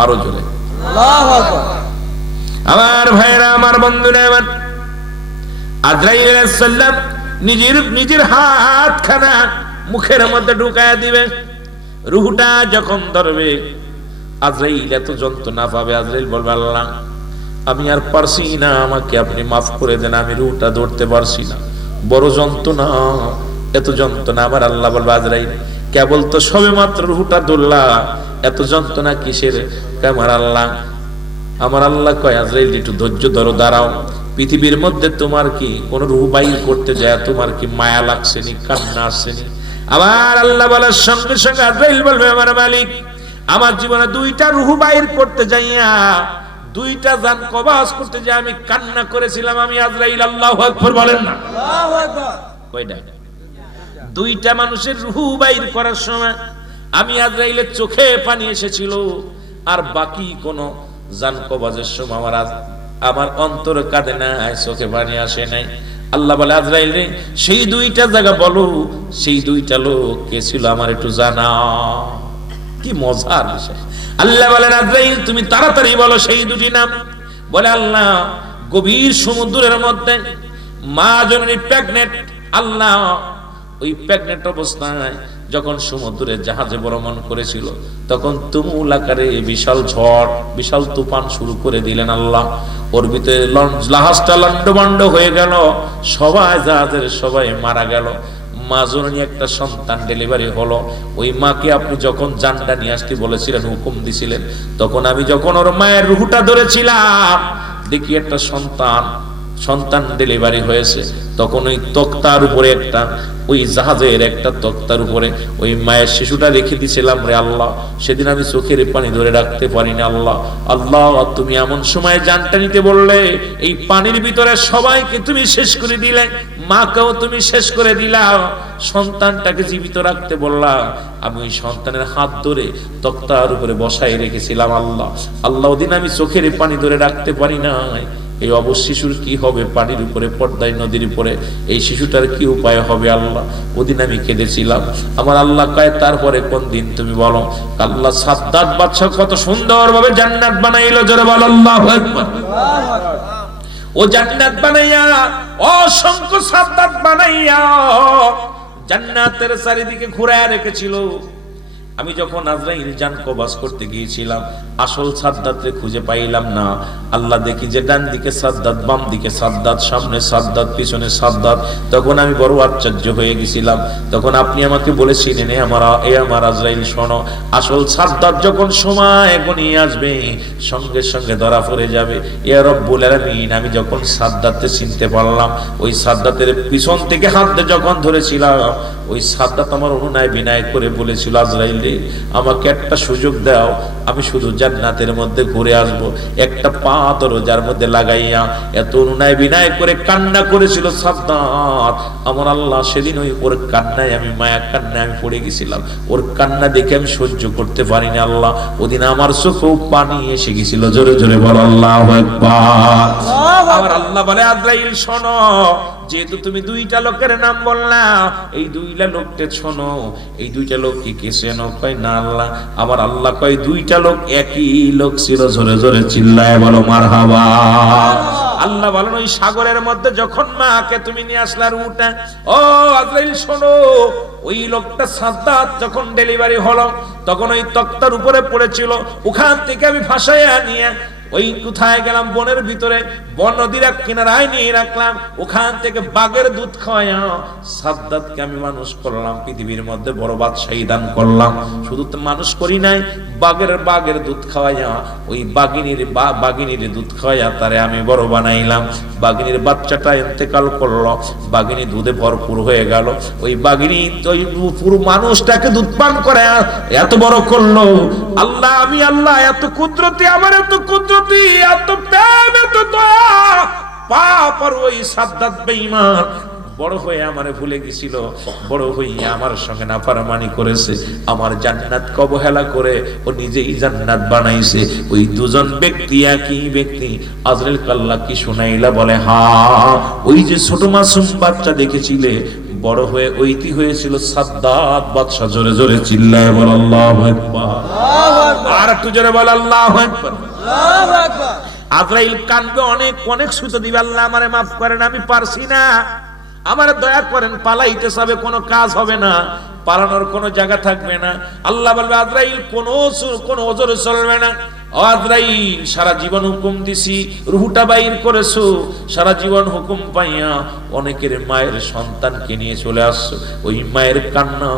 আরো জোরে আল্লাহু আকবার। আমার ভাইরা, আমার বন্ধুরা, আমার আজরাইল আলাইহিস সালাম নিজের হাতখানা মুখের মধ্যে ঢুকায়া দিবে। রুহটা যখন ধরবে আজরাইল এত যন্ত্রণা পাবে, আজরাইল বলবে আল্লাহ আমি আর পারছি না, আমাকে আপনি মাফ করে দেন, আমি রুহটা ধরতে পারছি না, বড় যন্ত্রণা, এত যন্ত্রণা। আবার আল্লাহ বলবে আজরাইল কেবল তো সবে মাত্র রুহটা ধরলা, এত যন্ত্রণা কিসের? আমার আল্লাহ কয় আজরাইল একটু ধৈর্য ধরো, দাঁড়াও, পৃথিবীর মধ্যে তোমার কি কোন রূহ বাইর করতে যায় তোমার কি মায়া লাগছে নি, কান্না আসছে নি? আবার আল্লাহ বলার সঙ্গে সঙ্গে আজরাইল বলবে আমার মালিক আমার জীবনে দুইটা রূহ বাইর করতে যাইয়া, দুইটা জান কবাজ করতে যাই আমি কান্না করেছিলাম। আমি আজরাইল, আল্লাহু আকবার বলেন না। আল্লাহু আকবার। কয়টা? দুইটা মানুষের রূহ বাইর করার সময় আমি আজরাইলের চোখে পানি এসেছিল, আর বাকি কোন জান কবাজের সময় আমার অন্তর কাঁদে নাই, চোখে পানি আসে নাই। আল্লাহ বলে আজরাইল রে সেই দুইটা জায়গা বলো, সেই দুইটা লোক কে ছিল আমার একটু জানা। কি মজার বিষয়। আল্লাহ বলেন আজরাইল তুমি তাড়াতাড়ি বলো সেই দুটি নাম। বলে আল্লাহ গভীর সমুদ্রের মধ্যে মা জননী প্রেগনেন্ট, আল্লাহ ওই প্রেগনেন্ট অবস্থায় যখন সমুদ্রের জাহাজে ভ্রমণ করেছিল তখন তুমুল আকারে বিশাল ঝড়, বিশাল তুফান শুরু করে দিলেন আল্লাহ। ওর ভিতরে জাহাজটা লন্ডভন্ড হয়ে গেল, সবাই জাহাজের সবাই মারা গেল। মা জননী একটা সন্তান ডেলিভারি হলো। ওই মাকে আপনি যখন জানটা নিয়ে আসতে বলেছিলেন, হুকুম দিছিলেন, তখন আমি যখন ওর মায়ের রুহটা ধরেছিলাম দেখি একটা সন্তান ডেলিভারি হয়েছে। তখন ওই তক্তার উপরে একটা, ওই জাহাজের একটা তক্তার উপরে ওই মায়ের শিশুটা রেখে দিয়েছিলাম রে আল্লাহ। সেদিন আমি চোখের পানি ধরে রাখতে পারি না আল্লাহ। আল্লাহ তুমি এমন সময় জানটা নিতে বললে, এই পানির ভিতরে সবাইকে তুমি শেষ করে দিলে, মাকেও তুমি শেষ করে দিলা, সন্তানটাকে জীবিত রাখতে বললাম। আমি ওই সন্তানের হাত ধরে তক্তার উপরে বসাই রেখেছিলাম আল্লাহ। আল্লাহ ওদিন আমি চোখের পানি ধরে রাখতে পারি নাই। এই অবশ শিশুর কি হবে? পানির উপরে, পর্দায়, নদীর উপরে এই শিশুটার কি উপায় হবে আল্লাহ? ওদিন আমি কেঁদেছিলাম। আমার আল্লাহ কয় তারপরে কোন দিন তুমি বলো? আল্লাহ সাদ্দাত বাদশা কত সুন্দর ভাবে জান্নাত বানাইলো, জোরে বলো আল্লাহু আকবার। ও জান্নাত বানাইয়া, অসংখ্য সাদ্দাত বানাইয়া জান্নাতের চারিদিকে ঘুরায় রেখেছিল। আমি যখন আজরাইল জান কবাজ করতে গিয়েছিলাম আসল সাদ্দাতরে খুঁজে পাইলাম না। আল্লাহ দেখি যে ডান দিকে সাদ্দাত, বাম দিকে সাদ্দাত, সামনে সাদ্দাত, পিছনে সাদ্দাত। তখন আমি বড় আশ্চর্য হয়ে গেছিলাম। তখন আপনি আমাকে বলেছিলেন আমার আজরাইল শোনো, আসল সাদ্দাত যখন সময় গনিয়ে আসবে সঙ্গে সঙ্গে ধরা পড়ে যাবে। ইয়া রব্বুল আলামিন, আমি যখন সাদ্দাতকে চিনতে পারলাম, ওই সাদ্দাতের পিছন থেকে হাত দিয়ে যখন ধরেছিলাম, ওই সাদ্দাত আমার অনুনয় বিনয় করে বলেছিল আজরাইল আমাকে একটা সুযোগ দাও, আমি শুধু জান্নাতের মধ্যে ঘুরে আসব। একটা পা দরজার মধ্যে লাগাইয়া এত অনুনয় বিনয় করে কান্না করেছিল সাদ্দাত। আমার আল্লাহ সেদিন ওর কান্নায় আমি, মায়া কান্নায় আমি পড়ে গেছিলাম। ওর কান্না দেখে আমি সহ্য করতে পারিনি আল্লাহ। ওদিন আমার চোখেও পানি এসে গেছিল। জোরে জোরে বলো আল্লাহু আকবার। আবার আল্লাহ বলে আজরাইল শোনো, যেহেতু তুমি দুইটা লোকের নাম বললা, এই দুইটা লোককে শোনো, এই দুইটা লোক কি চেনো? কয় না আল্লাহ। আমার আল্লাহ কয় দুইটা লোক একই লোক ছিল। জোরে জোরে চিল্লায় বলো মারহাবা। আল্লাহ বলেন ওই সাগরের মধ্যে যখন মাকে তুমি নিয়ে আসলা রুটা, ও আজরাইল শোনো, ওই লোকটা সাদ্দাত যখন ডেলিভারি হলো তখন ওই তক্তার উপরে পড়েছিল, ওখান থেকে আমি ফাঁসাইয়া নিয়ে ওই কোথায় গেলাম, বনের ভিতরে, বন নদীর এক কিনারায় নিয়ে রাখলাম। ওখান থেকে বাঘের দুধ খাওয়াইয়া সাদ্দাতকে আমি মানুষ করলাম, পৃথিবীর মধ্যে বড় বাদশাহী দান করলাম। শুধু তো মানুষ করি নাই, বাঘের দুধ খাওয়াইয়া, ওই বাঘিনীর দুধ খাওয়াইয়া তারে আমি বড় বানাইলাম। বাঘিনীর বাচ্চাটা ইন্তেকাল করলো, বাঘিনী দুধে ভরপুর হয়ে গেল। ওই বাঘিনী ওই পুরো মানুষটাকে দুধ পান করে এত বড় করলো। আল্লাহ, আমি আল্লাহ এত কুদরতি, আমার এত কুদরতি, এত প্রেম, এত দয়া। পাপ আর ওই সাদ্দাত বেঈমান বড় হয়ে আমারে ভুলে গেছিল, বড় হইয়া আমার সঙ্গে নাফরমানি করেছে, আমার জান্নাতকে অবহেলা করে ও নিজেই জান্নাত বানাইছে। ওই দুজন ব্যক্তি একই ব্যক্তি। আজরাইল আল্লাহ কি শুনাইলা? বলে হ্যাঁ, ওই যে ছোট মাসুম বাচ্চা দেখেছিলে, বড় হয়ে ওইটি হয়েছিল সাদ্দাত বাদশা। জোরে জোরে চিল্লায় বল আল্লাহু আকবার। আর একটু জোরে বল আল্লাহু আকবার। আজরাইল কানবে, অনেক অনেক সুতো দিবে, আল্লাহ আমারে মাফ করেন, আমি পারছি না। আমার দয়া করেন, পালাইতে যাবে, কোনো কাজ হবে না, পালানোর কোনো জায়গা থাকবে না। আল্লাহ বলবে আজরাইল কোনো ওজর চলবে না। আজরাইল সারা জীবন হুকুম দিছি, রুহটা বাইর করেছো, সারা জীবন হুকুম পাইয়া অনেকের মায়ের সন্তানকে নিয়ে চলে আসছো। ওই মায়ের কান্না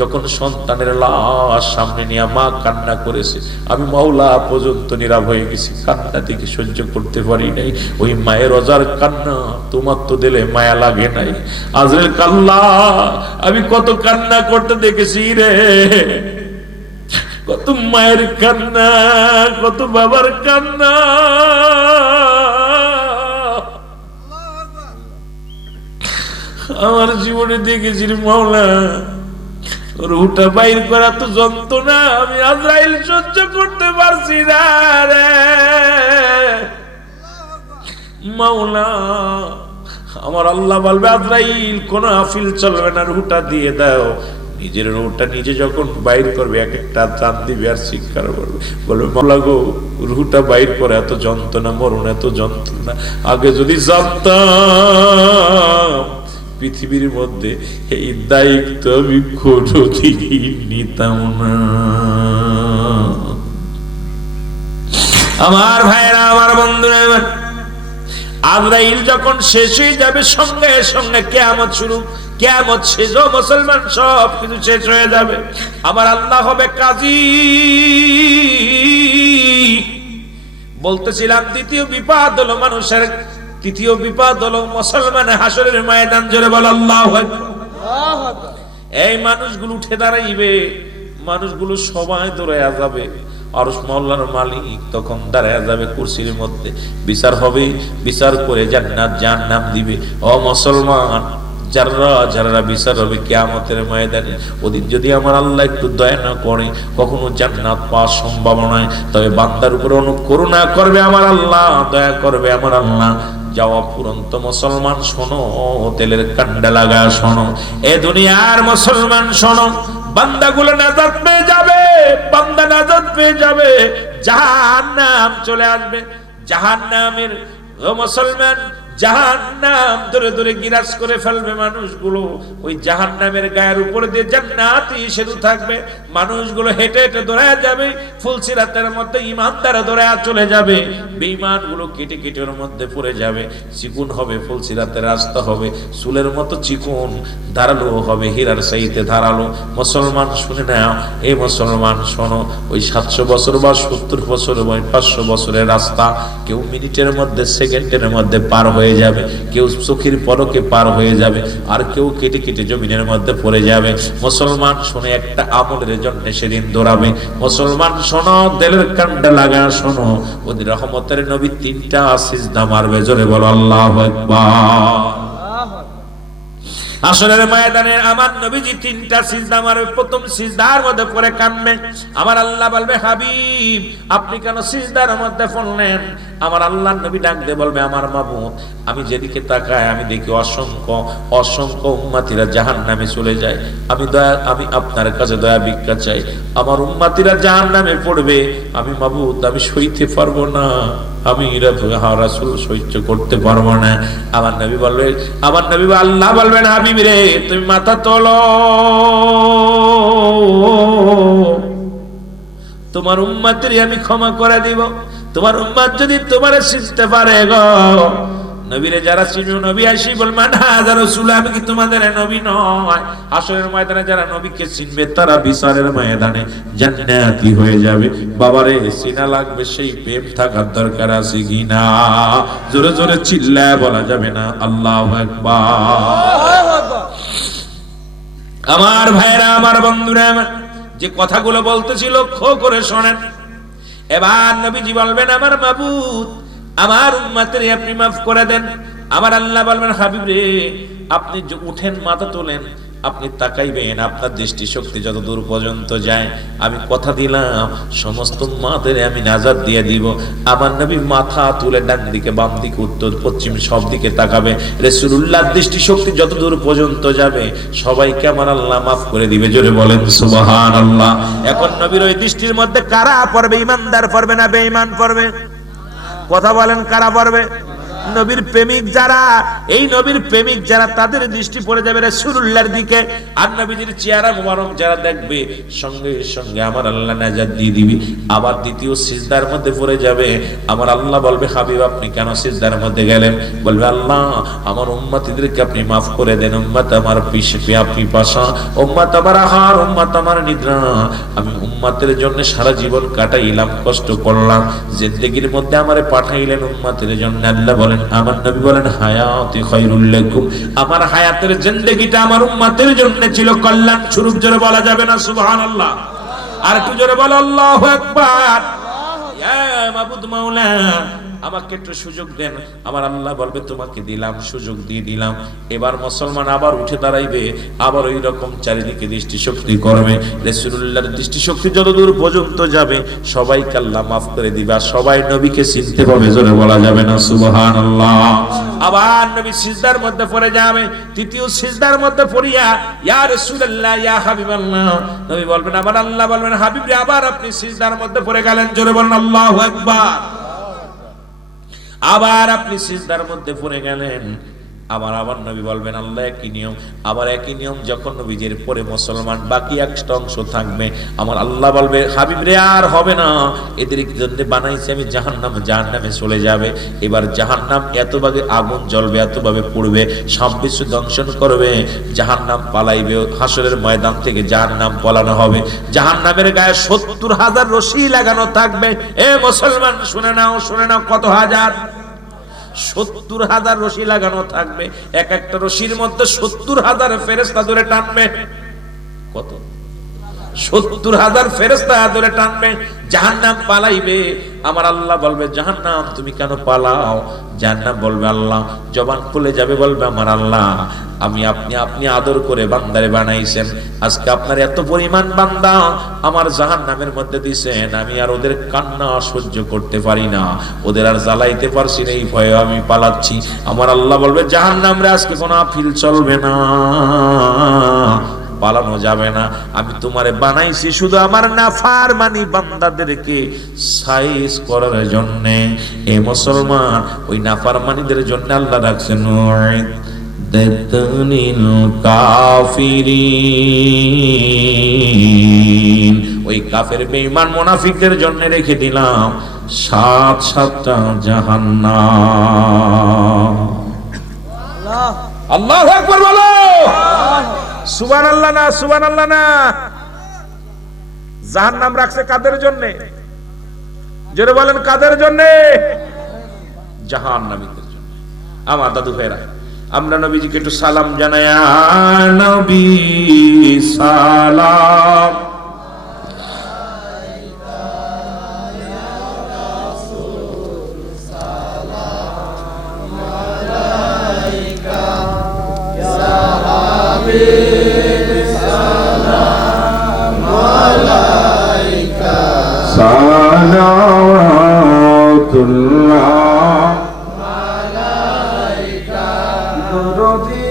যখন সন্তানের লাশ সামনে নিয়ে মা কান্না করেছে, আমি মাওলা পর্যন্ত নীরব হয়ে গেছি, কান্না থেকে সহ্য করতে পারি নাই। ওই মায়ের অজার কান্না তোমার তো দিলে মায়া লাগে নাই। আজরাইল কাল্লা, আমি কত কান্না করতে দেখেছি রে, কত মায়ের কান্না, কত বাবার কান্না। আমার জীবনে দেখেছি মাওলা, রুহটা বাইর করা তো যন্ত্রণা, আমি আজরাইল সহ্য করতে পারছি না রে মাওলা। আমার আল্লাহ বলবে আজরাইল কোনো আফিল চলবে না, রুহটা দিয়ে দাও। নিজের রুহটা নিজে যখন বাইর করবে, এক একটা টান দিবে আর শিক্ষার করবে, বলবে মাওলা গো, রুহটা বাইর করে এত যন্ত্রণা, মরণ এত যন্ত্রণা, আগে যদি জানতাম পৃথিবীর মধ্যে এই দায়িত্ব আমি কোনোদিন নিতাম না। আমার ভাইরা, আমার বন্ধুরা, আজরাইল যখন শেষ হয়ে যাবে, সঙ্গে সঙ্গে কিয়ামত শুরু। কিয়ামত শেষ, মুসলমান সব কিছু শেষ হয়ে যাবে। আমার আল্লাহ হবে কাজী। বলতেছিলাম দ্বিতীয় বিপদ হলো মানুষের, তৃতীয় বিপদ হলো মুসলমানের হাসরের ময়দান। জোরে বল আল্লাহু আকবার। এই মানুষগুলো উঠে দাঁড়াইবে, মানুষগুলো সবাই দৌড়াইয়া যাবে। আরশ মহল্লার মালিক তখন দাঁড়াইয়া যাবে কুরসির মধ্যে, বিচার হবে, বিচার করে জান্নাত জাহান্নাম দিবে। ও মুসলমান, যারা যারা বিচার হবে কিয়ামতের ময়দানে, ওদিন যদি আমার আল্লাহ একটু দয়া না করে, কখনো জান্নাত পাওয়ার সম্ভাবনা নয়। তবে বান্দার উপরে অনুকরুণা করবে আমার আল্লাহ, দয়া করবে আমার আল্লাহ। যাওয়া পুরন্ত মুসলমান শোনো, তেলের কান্ডা লাগা শোনো, এ দুনিয়ার মুসলমান শোনো, বান্দাগুলো নাজাত পেয়ে যাবে, বান্দা নাজাত পেয়ে যাবে, জাহান্নাম চলে আসবে। জাহান্নামের ও মুসলমান, জাহান্নাম ধরে ধরে গিরাজ করে ফেলবে মানুষগুলো। ওই জাহান্নামের গায়ের উপরে দিয়ে জান্নাতি সেতু থাকবে, মানুষগুলো হেঁটে হেঁটে দৌড়ায় যাবে। ফুলসিরাতের মধ্যে ইমানদারা দৌড়ায় চলে যাবে, বেঈমানগুলো কেটে কেটে ওর মধ্যে পড়ে যাবে। চিকুন হবে, ফুলসিরাতের রাস্তা হবে চুলের মতো চিকুন, ধারালো হবে হীরার চাইতে ধারালো। মুসলমান শুনে নাও, এই মুসলমান শোনো, ওই 700 বছর বা 70 বছর বা 500 বছরের রাস্তা কেউ মিনিটের মধ্যে, সেকেন্ডের মধ্যে পার হয়ে যাবে, কেউ চোখের পলকে পার হয়ে যাবে, আর কেউ কেটে কেটে জমিনের মধ্যে পড়ে যাবে। মুসলমান শোনে, একটা আমলের জন্য সেদিন দৌড়াবে। মুসলমান শোনো, দিলের কান্ডা লাগা শোনো, ওদের রহমতের নবী 3টা সিজদা মারবে। জোরে বলো আল্লাহু আকবার। আসরের ময়দানে আমার নবীজি 3টা সিজদা মারবে। প্রথম সিজদার মধ্যে পড়ে কাঁদবে। আমার আল্লাহ বলবে হাবিব, আপনি কেন সিজদার মধ্যে পড়লেন? আমার আল্লাহর নবী ডাক দিয়ে বলবে আমার মাবুদ, আমি যেদিকে তাকাই আমি দেখি অসংখ্য অসংখ্য উম্মতিরা জাহান্নামে চলে যায়। আমি আপনার কাছে দয়া ভিক্ষা চাই, আমার উম্মতিরা জাহান্নামে পড়বে। আমি মাবুদ, আমি সইতে পারবো না, আমি রাসূল সহ্য করতে পারবো না। আমার নবী বলবে, আল্লাহ বলবেন হাবিব রে, তুমি মাথা তোলো, তোমার উম্মতের আমি ক্ষমা করে দিব। তোমার উম্মত যদি তোমারে চিনতে পারে গো, নবীরে যারা চিনবে, নবী আসি বলবেন হাজার রাসূল, আমি কি তোমাদের নবী নয়? হাসরের ময়দানে যারা নবীকে চিনবে তারা বিচারের ময়দানে জান্নাতি হয়ে যাবে। বাবারে, চিনা লাগবে, সেই প্রেম থাকার দরকার আছে কিনা? জোরে জোরে চিল্লায় বলা যাবে না আল্লাহু আকবার। আমার ভাইরা, আমার বন্ধুরা, যে কথাগুলো বলতেছিল লক্ষ্য করে শোনেন। এবার নবীজি বলবেন আমার মাবুদ, আমার উম্মতের আপনি মাফ করে দেন। আমার আল্লাহ বলবেন হাবিব রে, আপনি উঠেন, মাথা তোলেন, আপনি তাকাইবেন, আপনার দৃষ্টি শক্তি যত দূর পর্যন্ত যায়, আমি কথা দিলাম সমস্ত উম্মতের আমি নাজাত দিয়ে দিব। আমার নবী মাথা তুলে ডান দিকে, বাম দিকে, উত্তর পশ্চিম সব দিকে তাকাবে। রাসূলুল্লাহর দৃষ্টি শক্তি যত দূর পর্যন্ত যাবে সবাইকে আমার আল্লাহ মাফ করে দিবে। জোরে বলেন সুবহানাল্লাহ। এখন নবীর ওই দৃষ্টির মধ্যে কারা পড়বে? ইমানদার পড়বে না বেঈমান পড়বে? কথা বলেন, কারা পড়বে? নবীর প্রেমিক যারা, এই নবীর প্রেমিক যারা, তাদের দৃষ্টি পড়ে যাবে রাসূলুল্লাহর দিকে। আর নবীজির চেহারা মোবারক যারা দেখবে, সঙ্গে সঙ্গে আমার আল্লাহ নাজাত দিয়ে দিবে। আবার দ্বিতীয় সিজদার মধ্যে পড়ে যাবে। আমার আল্লাহ বলবে, হাবিব আপনি কেন সিজদার মধ্যে গেলেন? বলবে, আল্লাহ আমার উম্মতিদেরকে আপনি মাফ করে দেন। উম্মত আমার পিপাসা, উম্মত আমার আহার, উম্মত আমার নিদ্রা। আমি উম্মতের জন্য সারা জীবন কাটাইলাম, কষ্ট করলাম, জিন্দেগির মধ্যে আমারে পাঠাইলেন উম্মতের জন্য। আল্লাহ বলেন, আমার নবী বলেন, হায়াতি খায়রুল লাকুম, আমার হায়াতের জিন্দেগিটা আমার উম্মতের জন্য ছিল কল্যাণ স্বরূপ। জোরে বলা যাবে না সুবহানাল্লাহ? আর একটু জোরে বলো আল্লাহু আকবার। ইয়া মাবুদ মাওলা, আমাকে একটু সুযোগ দেন। আমার আল্লাহ বলবে, তোমাকে দিলাম, সুযোগ দিয়ে দিলাম। এবার মুসলমান আবার উঠে দাঁড়াইবে, আবার ওই রকম চারিদিকে দৃষ্টিশক্তি করবে। রাসূলুল্লাহর দৃষ্টিশক্তি যতদূর পর্যন্ত যাবে, সবাইকে আল্লাহ মাফ করে দিবে, আর সবাই নবীকে চিনতে পাবে। জোরে বলা যাবে না সুবহানাল্লাহ? আবার নবী সিজদার মধ্যে পড়ে যাবে। তৃতীয় সিজদার মধ্যে পড়িয়া, ইয়া রাসূলুল্লাহ, ইয়া হাবিবাল্লাহ, নবী বলবেন, আমার আল্লাহ বলবেন, হাবিব রে, আবার আপনি সিজদার মধ্যে পড়ে গেলেন। জোরে বলেন আল্লাহু আকবার। আবার আপনি সিজদার মধ্যে পড়ে গেলেন। আবার নবী বলবেন, আল্লাহ একই নিয়ম। আবার একই নিয়ম যখন নবীজির পরে মুসলমান বাকি একটা অংশ থাকবে, আমার আল্লাহ বলবে, হাবিব রে আর হবে না, এদের জন্য বানাইছি আমি জাহান্নাম, জাহান্নামে চলে যাবে। এবার জাহান্নাম এতভাবে আগুন জ্বলবে, এতভাবে পুড়বে, সব কিছু দংশন করবে, জাহান্নাম পালাইবে। হাসরের ময়দান থেকে জাহান্নাম পালানো হবে। জাহান্নামের গায়ে 70,000 রশি লাগানো থাকবে। এ মুসলমান শুনে নাও, শুনে নাও, কত হাজার? 70,000 রশি লাগানো থাকবে। এক একটা রশির মধ্যে 70,000 ফেরেশতা ধরে টানবে। কত? 70,000 ফেরেশতা ধরে টানবে। জাহান্নাম পালাইবে। আমার আল্লাহ বলবে, জাহান্নাম তুমি কেন পালাও? জাহান্নাম বলবে, আল্লাহ, জবান খুলে যাবে, বলবে, আমার আল্লাহ, আপনি আদর করে বান্দারে বানাইছেন, আজকে আপনার এত পরিমাণ বান্দা আমার জাহান্নামের মধ্যে দিয়েছেন, আমি আর ওদের কান্না সহ্য করতে পারি না, ওদের আর জ্বালাইতে পারছি না, এই ভয়ে আমি পালাচ্ছি। আমার আল্লাহ বলবে, জাহান্নাম রে, আজকে কোনো আপিল চলবে না, পালানো যাবে না। আমি তোমারে বানাইছি শুধু আমার নাফরমানি বান্দাদেরকে সাইজ করার জন্য। এই মুসলমান, ওই নাফরমানিদের জন্য আল্লাহ রাখছেন দাতুনিল কাফিরিন, ওই কাফের বেঈমান মুনাফিকদের জন্য রেখে দিলাম 7-7টা জাহান্নাম। আল্লাহু আকবার বলো। সুবহানাল্লাহ না, সুবহানাল্লাহ না। জাহান্নাম রাখছে কাদের জন্য? জোরে বলেন, কাদের জন্য? জাহান্নামীদের জন্য। আমার দাদু ভাইরা, আমরা নবীজিকে একটু সালাম জানাই। নবী সালাম, সালাওয়াতুল্লাহ আলাইকা নবী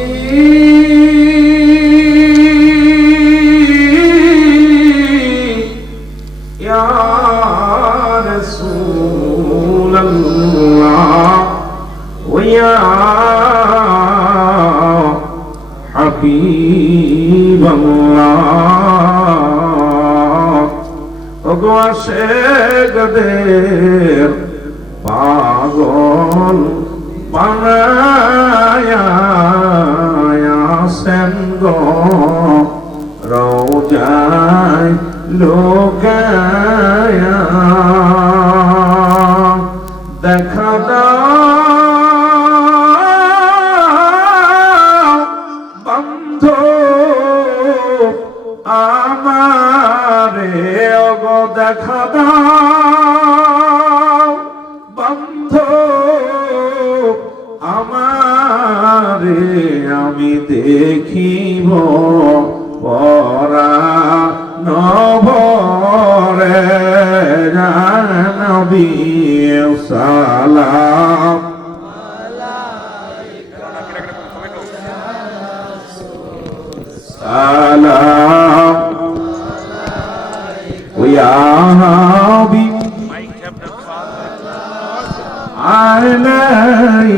ইয়া রাসূলুল্লাহ ওয়া ইয়া হাবিবাল্লাহ। ওগো আশেকদের পাগল বানায়া আছেন গো রওজায় লোকায়া, দেখা দাও বন্ধু আমারে, ওগো দেখা দাও বন্ধু আমারে, আমি দেখিব পরানভরে নবী সালাম সালাম ইয়া হাবিব আলাইহি